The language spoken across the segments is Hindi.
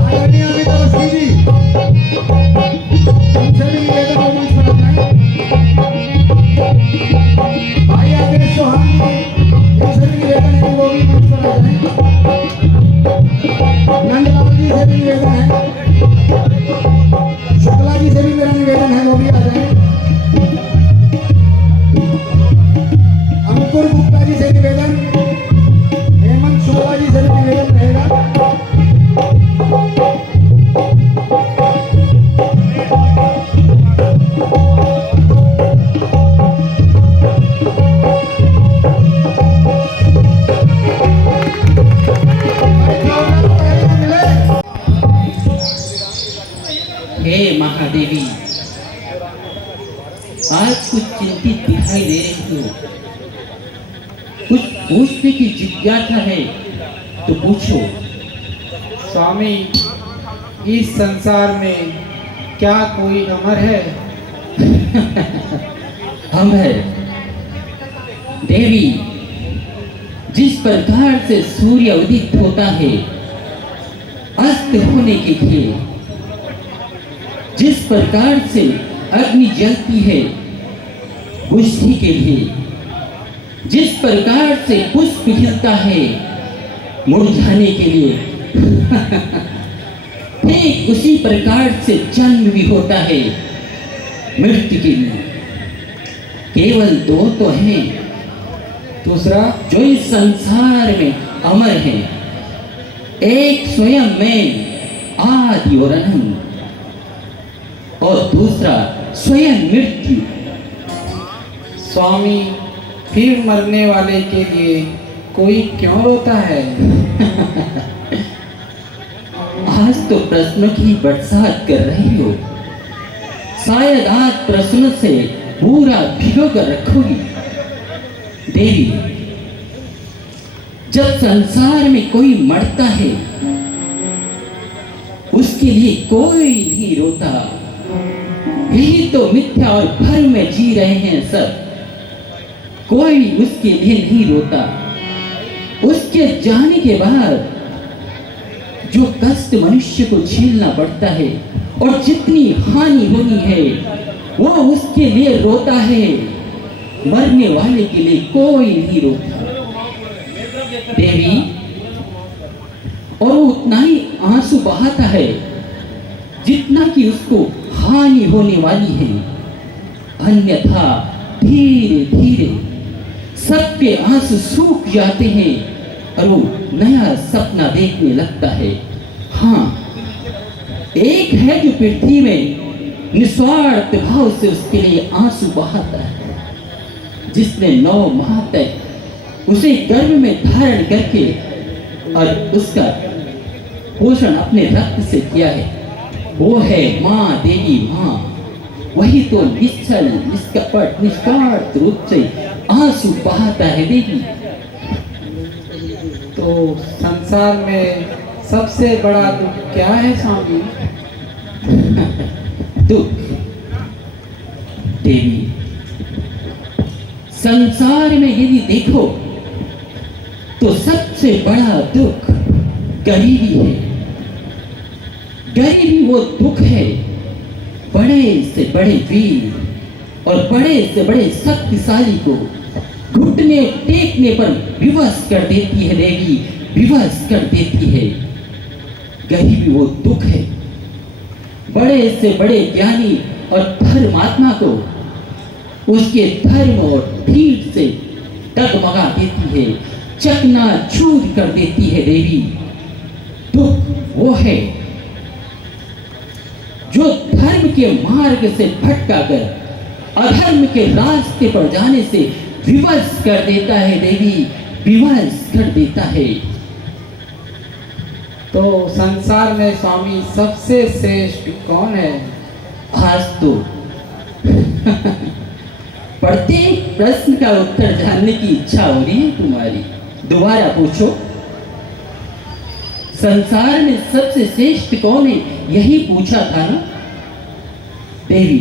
आदरणीय अमित अवस्थी जी, हमसे भी निवेदन है मंच पर आना है। भाई आदेश चौहान जी, हमसे भी निवेदन है कि वो भी मंच पर आ जाएं। नंदलाल जी से भी निवेदन है, शुक्ला जी से भी मेरा निवेदन है वो भी आ जाएं। अंकुर गुप्ता जी से निवेदन, हेमंत शुक्ला जी से भी निवेदन रहेगा। हे महादेवी, आज कुछ चिंतित दिखाई दे रही हो। कुछ पूछने की जिज्ञासा है तो पूछो। स्वामी, इस संसार में क्या कोई अमर है? हम है देवी। जिस प्रकार से सूर्य उदित होता है अस्त होने के लिए, जिस प्रकार से अग्नि जलती है बुझने के लिए, जिस प्रकार से पुष्प खिलता है मुरझाने के लिए, ठीक उसी प्रकार से जन्म भी होता है मृत्यु के लिए। केवल दो तो हैं, दूसरा जो इस संसार में अमर है। एक स्वयं में आदि और अनंत, और दूसरा स्वयं मृत्यु। स्वामी, फिर मरने वाले के लिए कोई क्यों रोता है? आज तो प्रश्नों की बरसात कर रही हो। शायद आज प्रश्नों से पूरा भिगो कर रखोगी। देवी, जब संसार में कोई मरता है उसके लिए कोई नहीं रोता। यही तो मिथ्या और भ्रम में जी रहे हैं सब। कोई उसके लिए नहीं रोता। उसके जाने के बाद जो कष्ट मनुष्य को झेलना पड़ता है और जितनी हानि होनी है वो उसके लिए रोता है। मरने वाले के लिए कोई नहीं रोता। देवी, और वो उतना ही आंसू बहाता है जितना कि उसको हानि होने वाली है। अन्यथा धीरे धीरे सबके आंसू सूख जाते हैं और वो नया सपना देखने लगता है। हाँ, एक है जो पृथ्वी में निस्वार्थ भाव से उसके लिए आंसू बहाता है, जिसने 9 माह तक उसे गर्भ में धारण करके और उसका पोषण अपने रक्त से किया है। वो है माँ देवी माँ। वही तो निश्चल निष्कपट निस्वार्थ रूप से आंसू बहाता है देवी। तो संसार में सबसे बड़ा दुख क्या है स्वामी? दुख देवी, संसार में यदि देखो तो सबसे बड़ा दुख गरीबी है। गरीबी वो दुख है बड़े से बड़े वीर और बड़े से बड़े शक्तिशाली को घुटने टेकने पर विवश कर देती है देवी, विवश कर देती है। गरीबी वो दुख है बड़े से बड़े ज्ञानी और धर्मात्मा को उसके धर्म और भीड़ से डगमगा देती है, चकनाचूर कर देती है देवी। दुख वो है जो धर्म के मार्ग से भटका कर अधर्म के रास्ते पर जाने से विवश कर देता है देवी, विवश कर देता है। तो संसार में स्वामी सबसे श्रेष्ठ कौन है? आज तो प्रत्येक प्रश्न का उत्तर जानने की इच्छा हो रही है तुम्हारी। दोबारा पूछो, संसार में सबसे श्रेष्ठ कौन है? यही पूछा था ना देवी।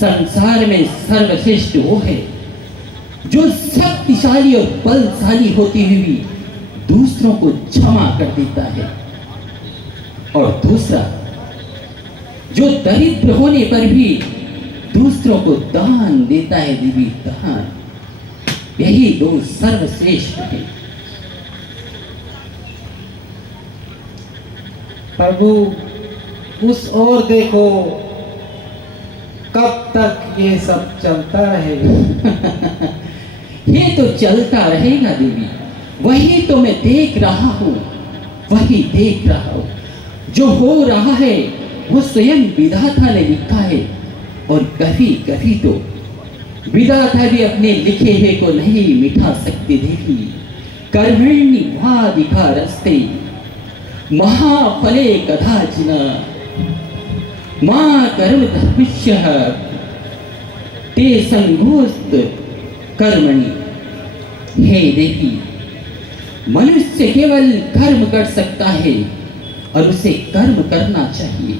संसार में सर्वश्रेष्ठ वो है जो शक्तिशाली और बलशाली होते हुए भी दूसरों को क्षमा कर देता है, और दूसरा जो दरिद्र होने पर भी दूसरों को दान देता है, देवी दान। यही दो सर्वश्रेष्ठ है। प्रभु उस ओर देखो, कब तक ये सब चलता रहेगा? ये तो चलता रहेगा देवी, वही तो मैं देख रहा हूँ, वही देख रहा हूँ। जो हो रहा है वो स्वयं विधाता ने लिखा है, और कभी कभी तो विधाता भी अपने लिखे हुए को नहीं मिटा सकते देवी। कर्मणि वाधिकारस्ते महाफले कदाचिन मा कर्म धर्मिष्यः ते संगोस्त कर्मणि। हे देवी, मनुष्य केवल कर्म कर सकता है और उसे कर्म करना चाहिए।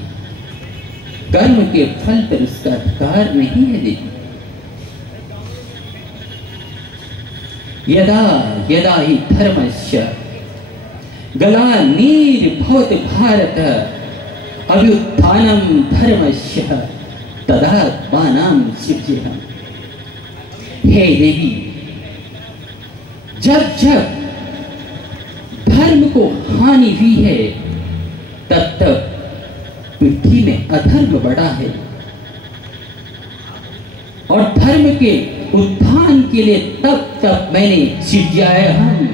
कर्म के फल पर उसका अधिकार नहीं है देवी। यदा यदा हि धर्मस्य ग्लानिर्भवति भारत अभ्युत्थानं धर्मस्य तदात्मानं सृज्यते। हे देवी, जब जब धर्म को हानि हुई है, तब तब पृथ्वी में अधर्म बढ़ा है, और धर्म के उत्थान के लिए तब तब मैंने सृजाया हूं,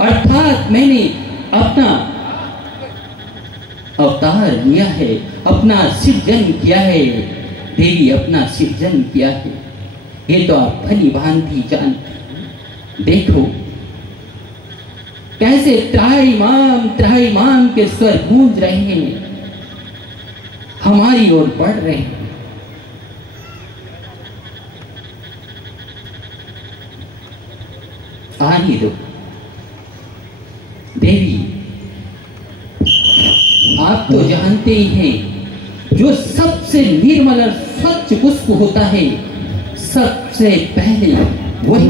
अर्थात मैंने अपना अवतार लिया है, अपना सृजन किया है देवी, अपना सृजन किया है। ये तो आप भली भांति जानते हैं। देखो कैसे त्राहिमाम के स्वर गूंज रहे हैं, हमारी ओर बढ़ रहे हैं। आने दो देवी, आप तो जानते ही हैं, जो सबसे निर्मल और स्वच्छ पुष्प होता है, सबसे पहले वही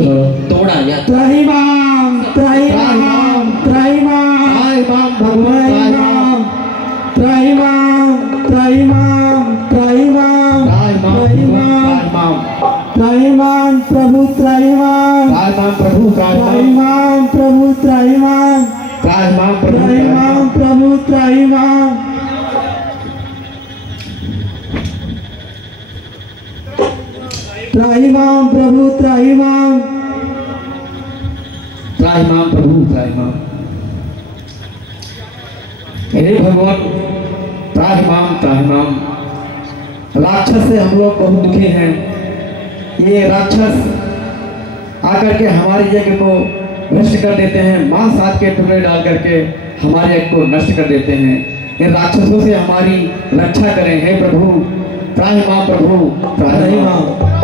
तोड़ा जाता है। त्राहिमाम त्राहिमाम त्राहिमाम भगवान त्राहिमाम त्राहिमाम त्राहिमाम त्राहिमाम त्राहिमाम प्रभु त्राहिमाम प्रभु त्राहिमाम प्रभु त्राहिमाम त्राहिमाम प्रभु त्राहिमाम त्राहिमाम प्रभु त्राहिमाम त्राहिमाम प्रभु त्राहिमाम। हे भगवान, त्राहिमाम त्राहिमाम। राक्षस से हम लोग बहुत दुखी हैं। ये राक्षस आकर के हमारी यज्ञ को नष्ट कर देते हैं, मांस आदि के टुकड़े डाल करके हमारे यज्ञ को नष्ट कर देते हैं। इन राक्षसों से हमारी रक्षा करें हे प्रभु। त्राहिमाम प्रभु त्राहिमाम।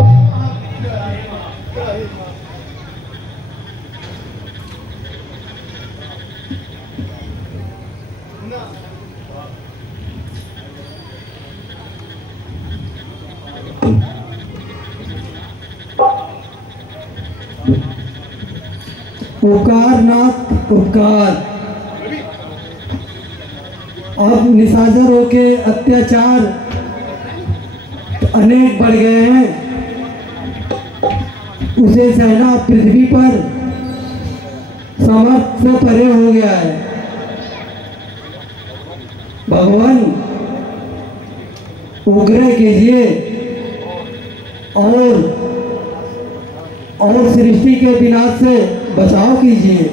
उपकार नाथ उपकार। अब निशाचरों के अत्याचार अनेक बढ़ गए हैं, उसे सहना पृथ्वी पर समर्थ से परे हो गया है। भगवान उग्र कीजिए और सृष्टि के विनाश से बचाव कीजिए।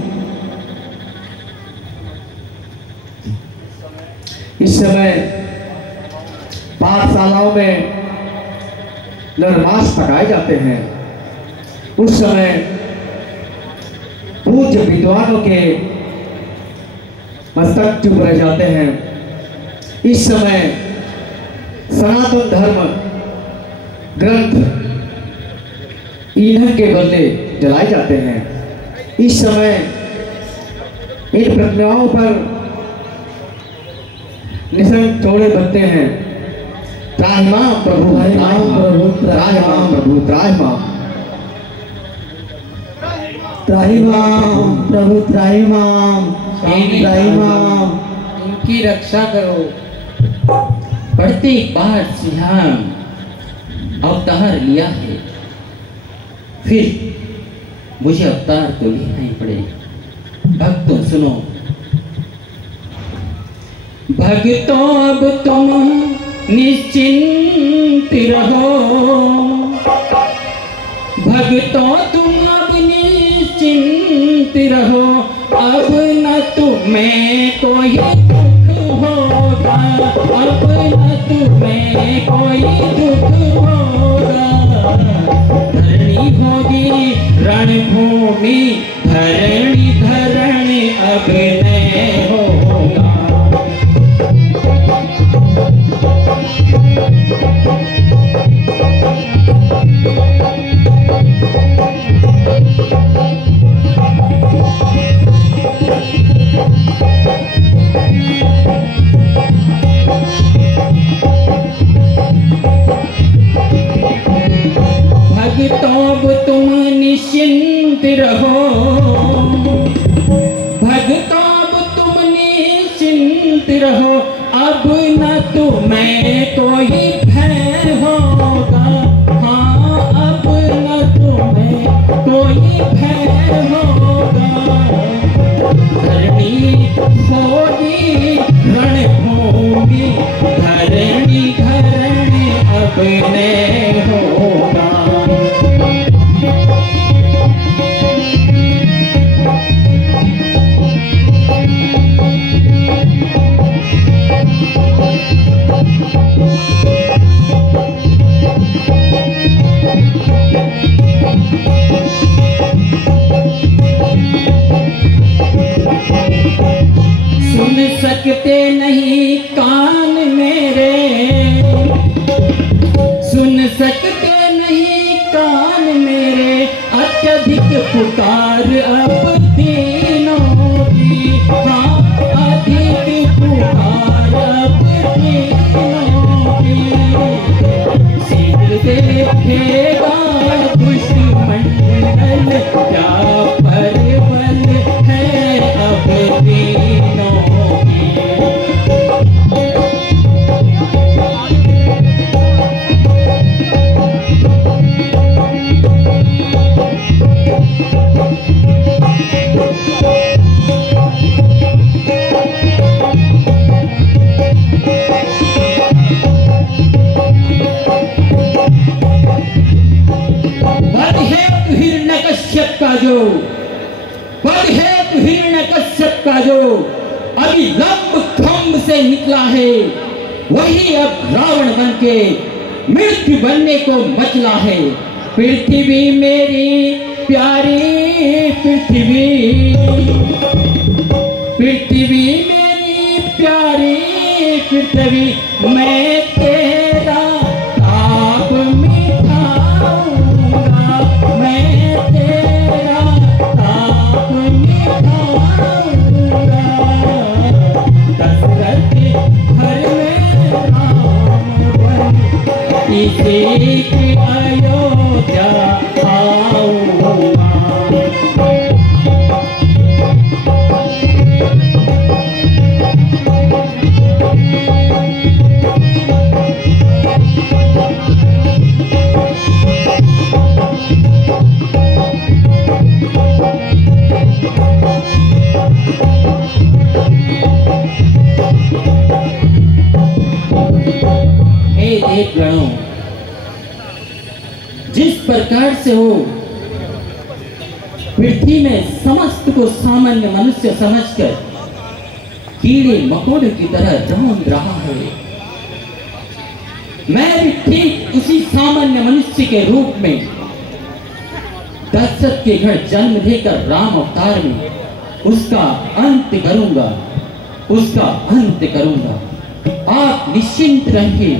इस समय पाठशालाओं में नरमास पकाए जाते हैं। उस समय पूज्य विद्वानों के मस्तक चुप रह जाते हैं। इस समय सनातन धर्म ग्रंथ ईंधन के बदले जलाए जाते हैं। इस समय इन प्रतिमाओं पर निशान चौड़े बनते हैं। त्राहिमाम प्रभु त्राहिमाम प्रभु त्राहिमाम प्रभु त्राहिमाम। त्राहिमाम प्रभु त्राहिमाम त्राहिमाम। इनकी रक्षा करो। प्रत्येक बार सिंहान अवतार लिया है, फिर मुझे अवतार तो लेना ही पड़ेगा। भक्तों सुनो, भक्तों अब तुम निश्चिंत रहो, भक्तों तुम अब निश्चिंत रहो, अब न तुम्हें कोई दुख होगा, अब न तुम्हें कोई दुख होगा। धरणी होगी रणभूमि, धरणी धरणी अब नहीं होगा। भक्तों अब तुम निश्चिंत रहो, भक्तों अब तुम निश्चिंत रहो, अब न तुम्हें कोई भय होगा। हाँ, अब न तुम्हें कोई भय होगा। धरणी होगी रणभूमि, धरणी धरणी अब नहीं होगा। सुन सकते नहीं कान मेरे, सुन सकते नहीं कान मेरे, अत्यधिक पुकार अब तीनों की। हाँ, अधिक पुकार अब तीनों की। शीघ्र देखेगा दुष्मंडल, क्या परबल है अब तीनों की। वध है तो हिरण्यकश्यप का जो, वध है तो हिरण्यकश्यप का जो अभी लंब खंभ से निकला है, वही अब रावण बन के मृत्यु बनने को मचला है। पृथ्वी मेरी प्यारी पृथ्वी, पृथ्वी मेरी प्यारी पृथ्वी, मैं तेरा ताप मिटाऊंगा, मैं तेरा ताप मिटाऊंगा। दशरथ घर में राम बन, इसी की अयोध्या आऊंगा। हे देव गणों, जिस प्रकार से वो पृथ्वी में समस्त को सामान्य मनुष्य समझकर कीड़े मकोड़े की तरह रौंद रहा है, मैं भी ठीक उसी सामान्य मनुष्य के रूप में दशरथ के घर जन्म देकर राम अवतार में उसका अंत करूंगा, उसका अंत करूंगा। आप निश्चिंत रहिए।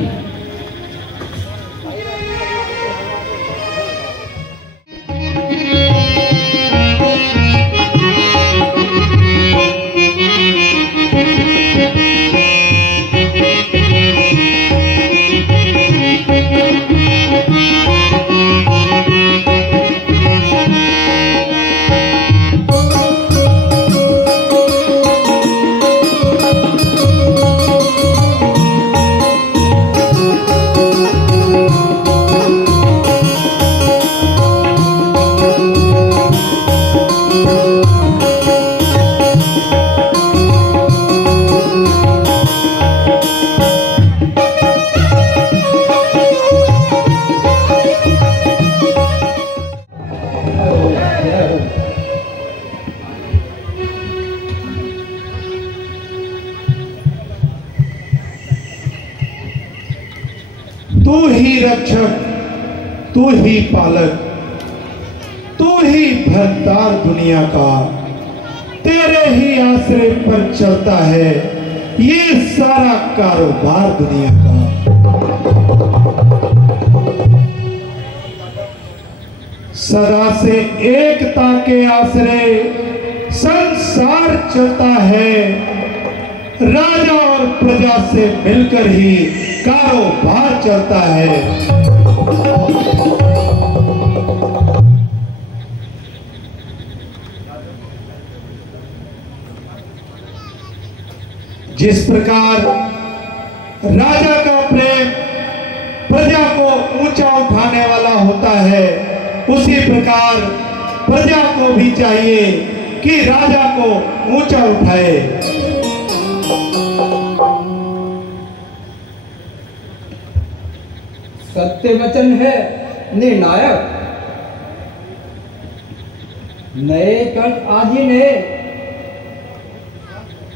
ही रक्षक, तू ही पालक, तू ही भरतार दुनिया का, तेरे ही आश्रय पर चलता है ये सारा कारोबार दुनिया का। सदा से एकता के आश्रय संसार चलता है, राजा और प्रजा से मिलकर ही कारोबार चलता है। जिस प्रकार राजा का प्रेम प्रजा को ऊंचा उठाने वाला होता है, उसी प्रकार प्रजा को भी चाहिए कि राजा को ऊंचा उठाए। सत्य वचन है निर्णायक। नए कर आधीन है,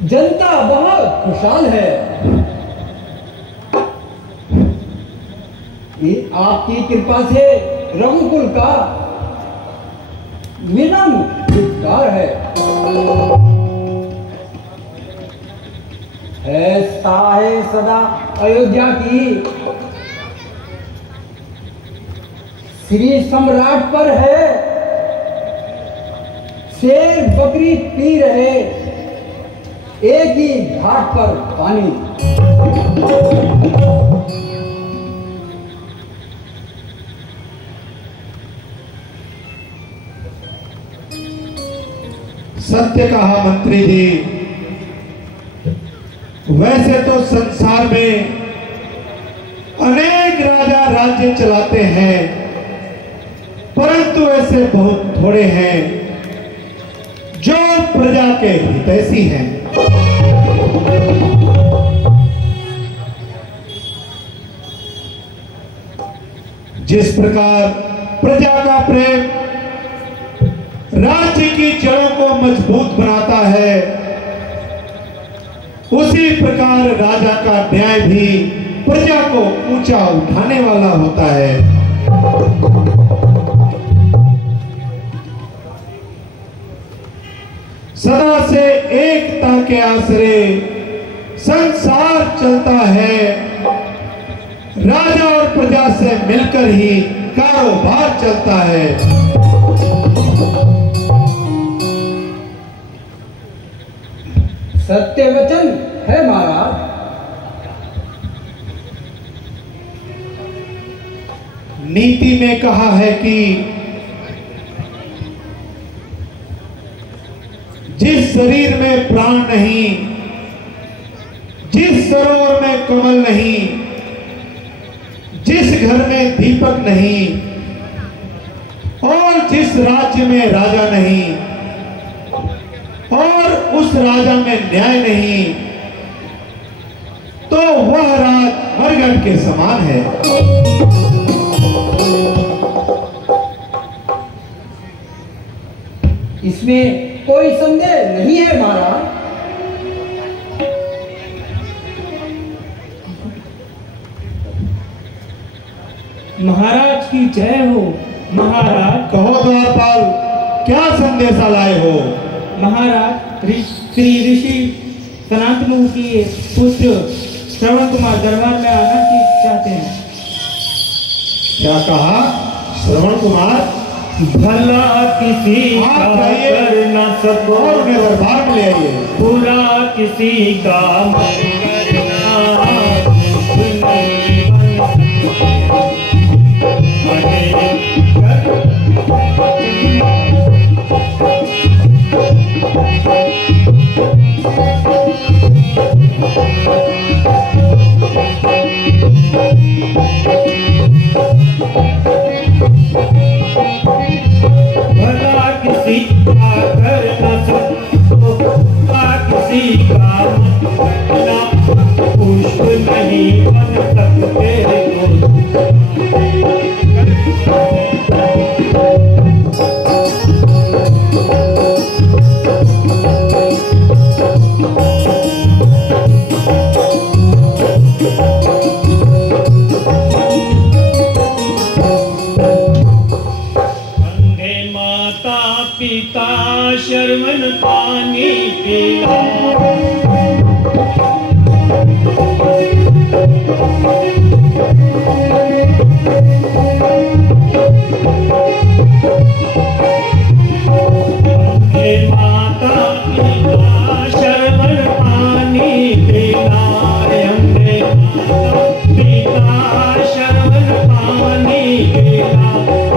जनता बहुत खुशहाल है। ये आपकी कृपा से रघुकुल का मिलन विस्तार है। ऐसा है सदा अयोध्या की, श्री सम्राट पर है शेर बकरी पी रहे एक ही घाट पर पानी। सत्य कहा मंत्री जी। वैसे तो संसार में अनेक राजा राज्य चलाते हैं, परंतु ऐसे बहुत थोड़े हैं जो प्रजा के हितैषी हैं। जिस प्रकार प्रजा का प्रेम राज्य की जड़ों को मजबूत बनाता है, उसी प्रकार राजा का न्याय भी प्रजा को ऊंचा उठाने वाला होता है। सदा से एकता के आश्रय संसार चलता है, राजा और प्रजा से मिलकर ही कारोबार चलता है। सत्य वचन है महाराज। नीति में कहा है कि जिस शरीर में प्राण नहीं, जिस सरोवर में कमल नहीं, जिस घर में दीपक नहीं और जिस राज्य में राजा नहीं और उस राजा में न्याय नहीं, तो वह राज मरघट के समान है। इसमें कोई संदेह नहीं है महाराज। महाराज की जय हो। महाराज कहो द्वारपाल, क्या संदेशा लाए हो? महाराज श्री ऋषि सनातनु के पुत्र श्रवण कुमार दरबार में आना चाहते हैं। क्या कहा? श्रवण कुमार भला किसी आप का आइए। कर न सको, और उन्हें दरबार में ले आइए। बुरा किसी का मत करना, भला किसी का कर न सको, किसी का मत करना, पुष्प नहीं बन सकते पीता शर्मन पानी पीला माता पिता शर्मन पानी पीला अंबे माता पिता शर्मन पानी पीला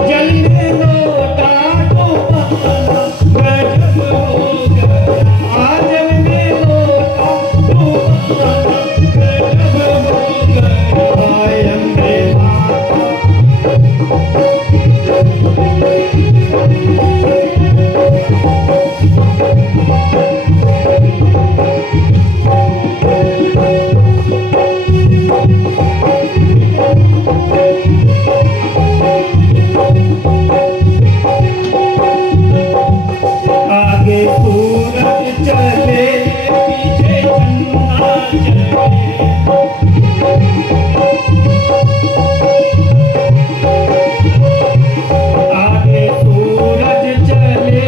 जल में लोटा डूबाना गजब हो गया जल में लोटा डूबाना गजब हो गया अंबे माता आगे सूरज चले पीछे चंदा चले आगे सूरज चले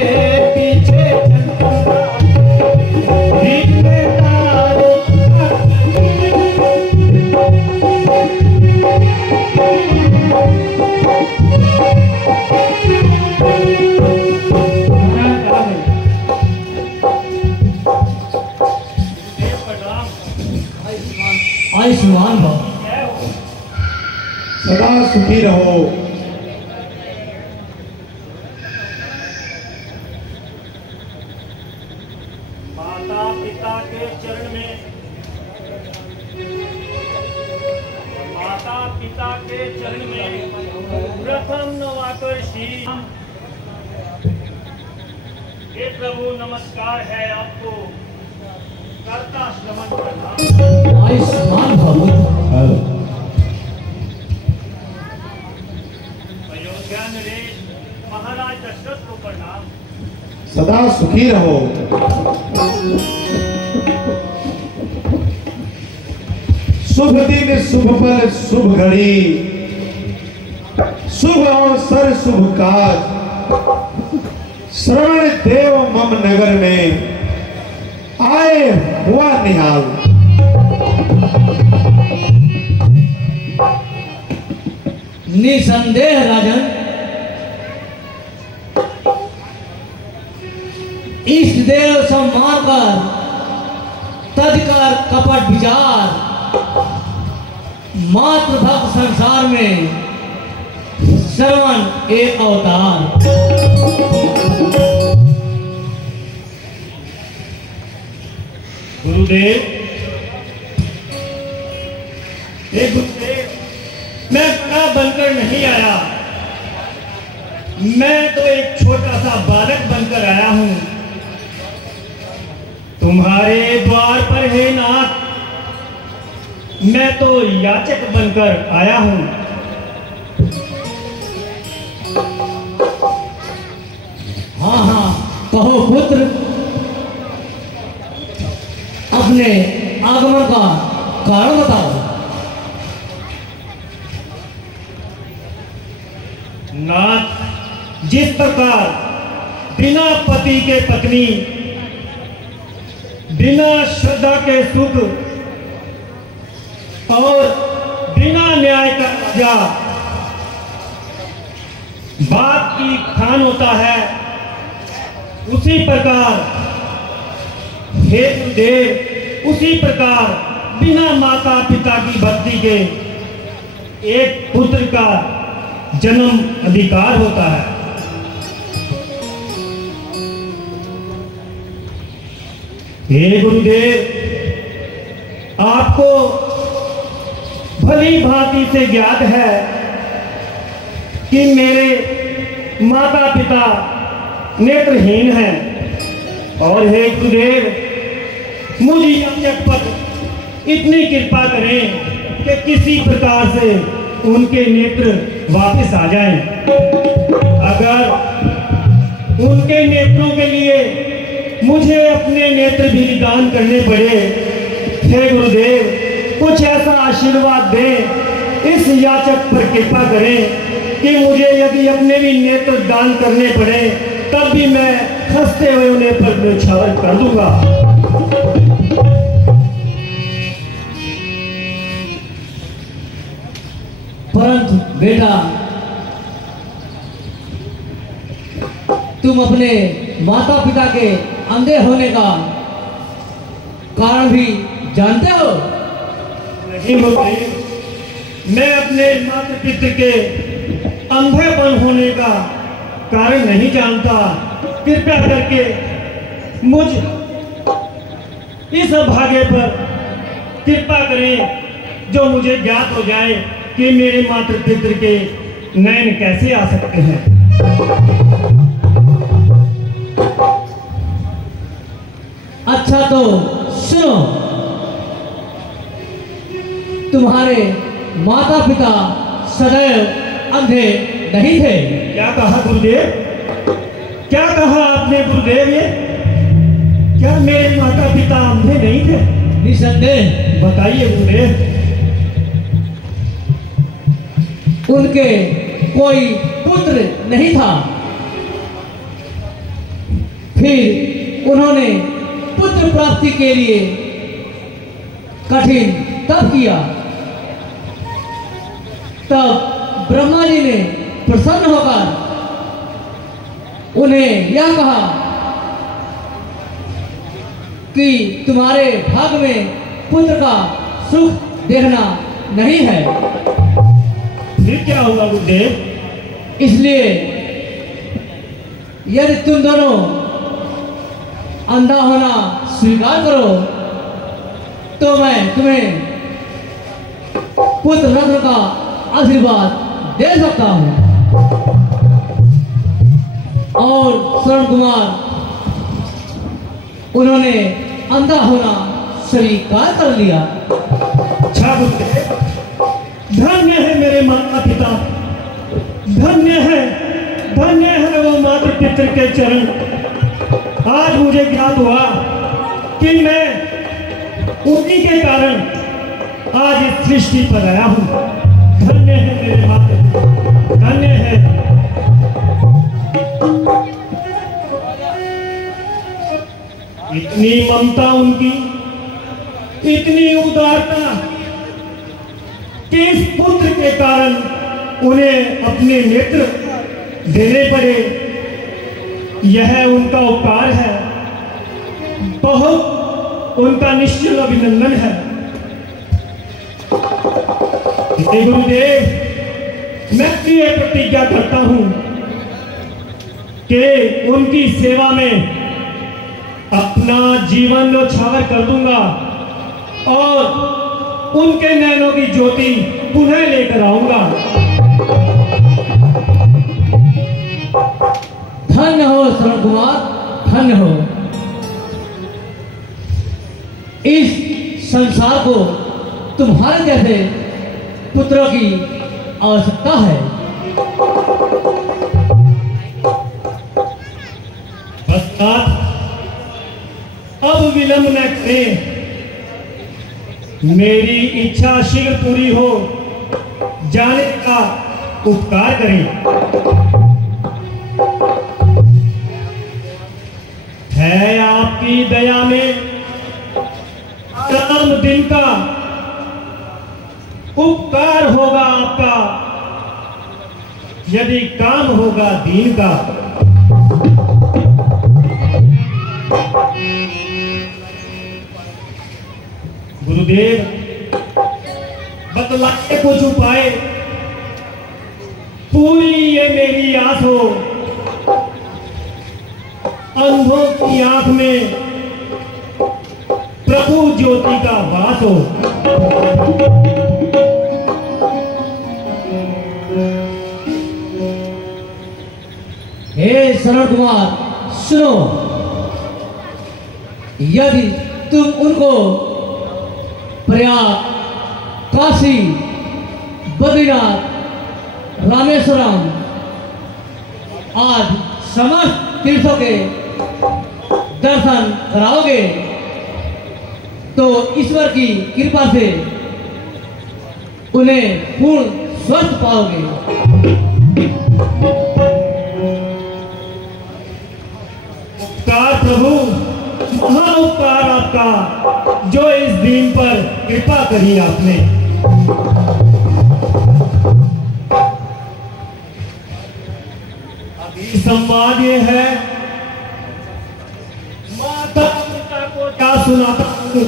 पीछे चंदा दिन में तारों आयुष्मान भव। सदा सुखी रहो। माता पिता के चरण में माता पिता के चरण में प्रथम नवाकर शीश हे प्रभु नमस्कार है आपको करता श्रवण करना आयुष्मान भव। अयोध्या नरेश महाराज दशरथ को प्रणाम सदा सुखी रहो। शुभ दिन शुभ पल शुभ घड़ी शुभ अवसर शुभ काज श्रवण देव मम नगर में आए हुआ निहाल। निसंदेह राजन, इष्ट देव सम्मान कर तदकर कपट विचार मातृभक्त संसार में श्रवण एक अवतार। गुरुदेव हे गुरुदेव मैं बड़ा बनकर नहीं आया, मैं तो एक छोटा सा बालक बनकर आया हूं तुम्हारे द्वार पर हे नाथ। मैं तो याचक बनकर आया हूं। हाँ हाँ कहो पुत्र, अपने आगमन का कारण बताओ। नाथ, जिस प्रकार बिना पति के पत्नी, बिना श्रद्धा के सुख और बिना न्याय का राजा बात की खान होता है, उसी प्रकार हे गुरुदेव, उसी प्रकार बिना माता पिता की भक्ति के एक पुत्र का जन्म अधिकार होता है। हे गुरुदेव, आपको भली भांति से ज्ञात है कि मेरे माता पिता नेत्रहीन हैं और हे गुरुदेव, मुझे याचक पर इतनी कृपा करें कि किसी प्रकार से उनके नेत्र वापस आ जाएं। अगर उनके नेत्रों के लिए मुझे अपने नेत्र भी दान करने पड़े, हे गुरुदेव कुछ ऐसा आशीर्वाद दें, इस याचक पर कृपा करें कि मुझे यदि अपने भी नेत्र दान करने पड़े तब भी मैं खसते हुए उन्हें पग न्यौछावर कर दूंगा। परंतु बेटा, तुम अपने माता पिता के अंधे होने का कारण भी जानते हो? नहीं मुझे, मैं अपने माता पिता के अंधेपन होने का कारण नहीं जानता। कृपया करके मुझ इस अभागे पर कृपा करें जो मुझे ज्ञात हो जाए कि मेरे माता पिता के नयन कैसे आ सकते हैं। अच्छा तो सुनो, तुम्हारे माता पिता सदैव अंधे नहीं थे। क्या कहा गुरुदेव? क्या कहा आपने गुरुदेव? ये क्या मेरे माता पिता अंधे नहीं थे? निसंदेह बताइए गुरुदेव। उनके कोई पुत्र नहीं था, फिर उन्होंने पुत्र प्राप्ति के लिए कठिन तप किया। तब ब्रह्मा जी ने प्रसन्न होकर उन्हें यह कहा कि तुम्हारे भाग में पुत्र का सुख देखना नहीं है। फिर क्या हुआ गुरुदेव? इसलिए यदि तुम दोनों अंधा होना स्वीकार करो तो मैं तुम्हें पुत्र रत्न का आशीर्वाद दे सकता हूं। और शरण कुमार उन्होंने अंधा होना स्वीकार कर लिया। अच्छा गुरुदेव, धन्य है मेरे माता पिता, धन्य है वो माता पिता के चरण। आज मुझे ज्ञात हुआ कि मैं उन्हीं के कारण आज इस सृष्टि पर आया हूँ। धन्य है मेरे माता पिता, धन्य है। इतनी ममता उनकी, इतनी उदारता कि इस पुत्र के कारण उन्हें अपने नेत्र देने पड़े। यह उनका उपकार है, बहुत उनका निश्चल अभिनंदन है। हे गुरुदेव, मैं ये प्रतिज्ञा करता हूं कि उनकी सेवा में अपना जीवन न्यौछावर कर दूंगा और उनके नैनों की ज्योति पुनः लेकर आऊंगा। धन्य हो शरण कुमार, धन्य हो। इस संसार को तुम्हारे जैसे पुत्रों की आवश्यकता है। पश्चात अब विलंब न करें, मेरी इच्छा शीघ्र पूरी हो जाने का उपकार करें। है आपकी दया में कर्म दिन का उपकार होगा आपका, यदि काम होगा दीन का। गुरुदेव, बतलाए कुछ उपाय, पूरी ये मेरी आस हो। अंधों की आंख में प्रभु ज्योति का वास हो। हे शरण कुमार, सुनो, यदि तुम उनको प्रयाग, काशी, बद्रीनाथ, रामेश्वरम आज समस्त तीर्थों के दर्शन कराओगे तो ईश्वर की कृपा से उन्हें पूर्ण स्वस्थ पाओगे। दीन पर कृपा करी आपने। अभी संवाद ये है, माता पिता को क्या सुनाता हूं।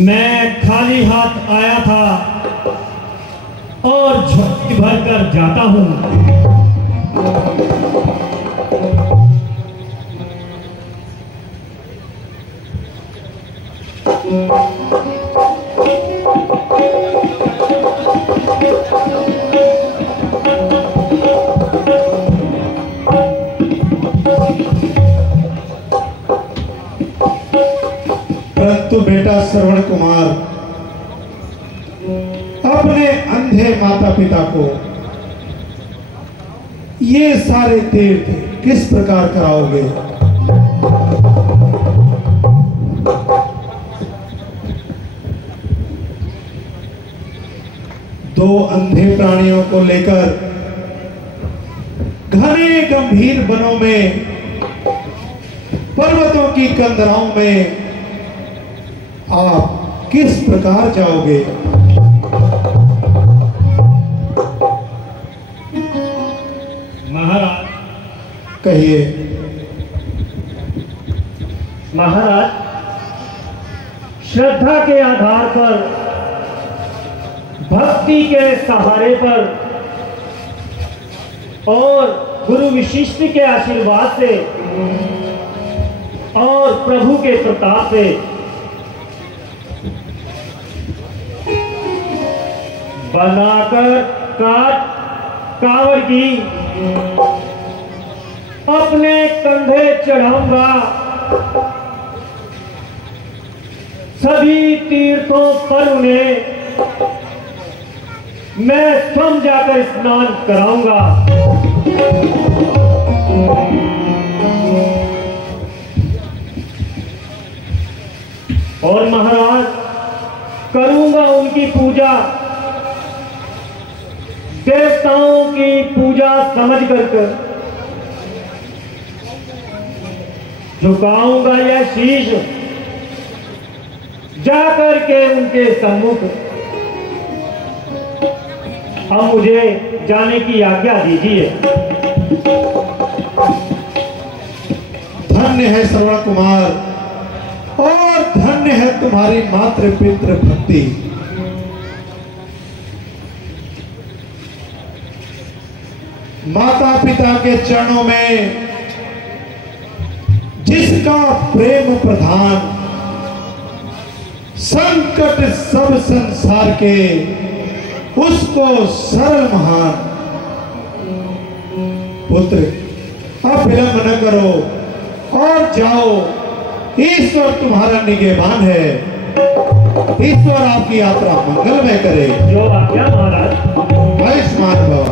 मैं खाली हाथ आया था और झोली भर कर जाता हूं। परंतु बेटा श्रवण कुमार, अपने अंधे माता पिता को ये सारे तीर्थ किस प्रकार कराओगे? दो अंधे प्राणियों को लेकर घने गंभीर वनों में, पर्वतों की कंदराओं में आप किस प्रकार जाओगे? महाराज, कहिए। महाराज, श्रद्धा के आधार पर, भक्ति के सहारे पर और गुरु विशिष्ट के आशीर्वाद से और प्रभु के प्रताप से बनाकर कांवड़ की अपने कंधे चढ़ाऊंगा। सभी तीर्थों पर उन्हें मैं स्वयं जाकर स्नान कराऊंगा। और महाराज, करूंगा उनकी पूजा, देवताओं की पूजा समझ कर झुकाऊंगा यह शीश, जाकर के उनके सम्मुख। अब मुझे जाने की आज्ञा दीजिए। धन्य है श्रवण कुमार, और धन्य है तुम्हारी मातृ पितृ भक्ति। माता पिता के चरणों में जिसका प्रेम प्रधान, संकट सब संसार के उसको सरल महान। पुत्र, अब विलंब न करो और जाओ, ईश्वर तुम्हारा निगहबान है। ईश्वर आपकी यात्रा मंगलमय करे। जो आज्ञा महाराज। आयुष्मान भव।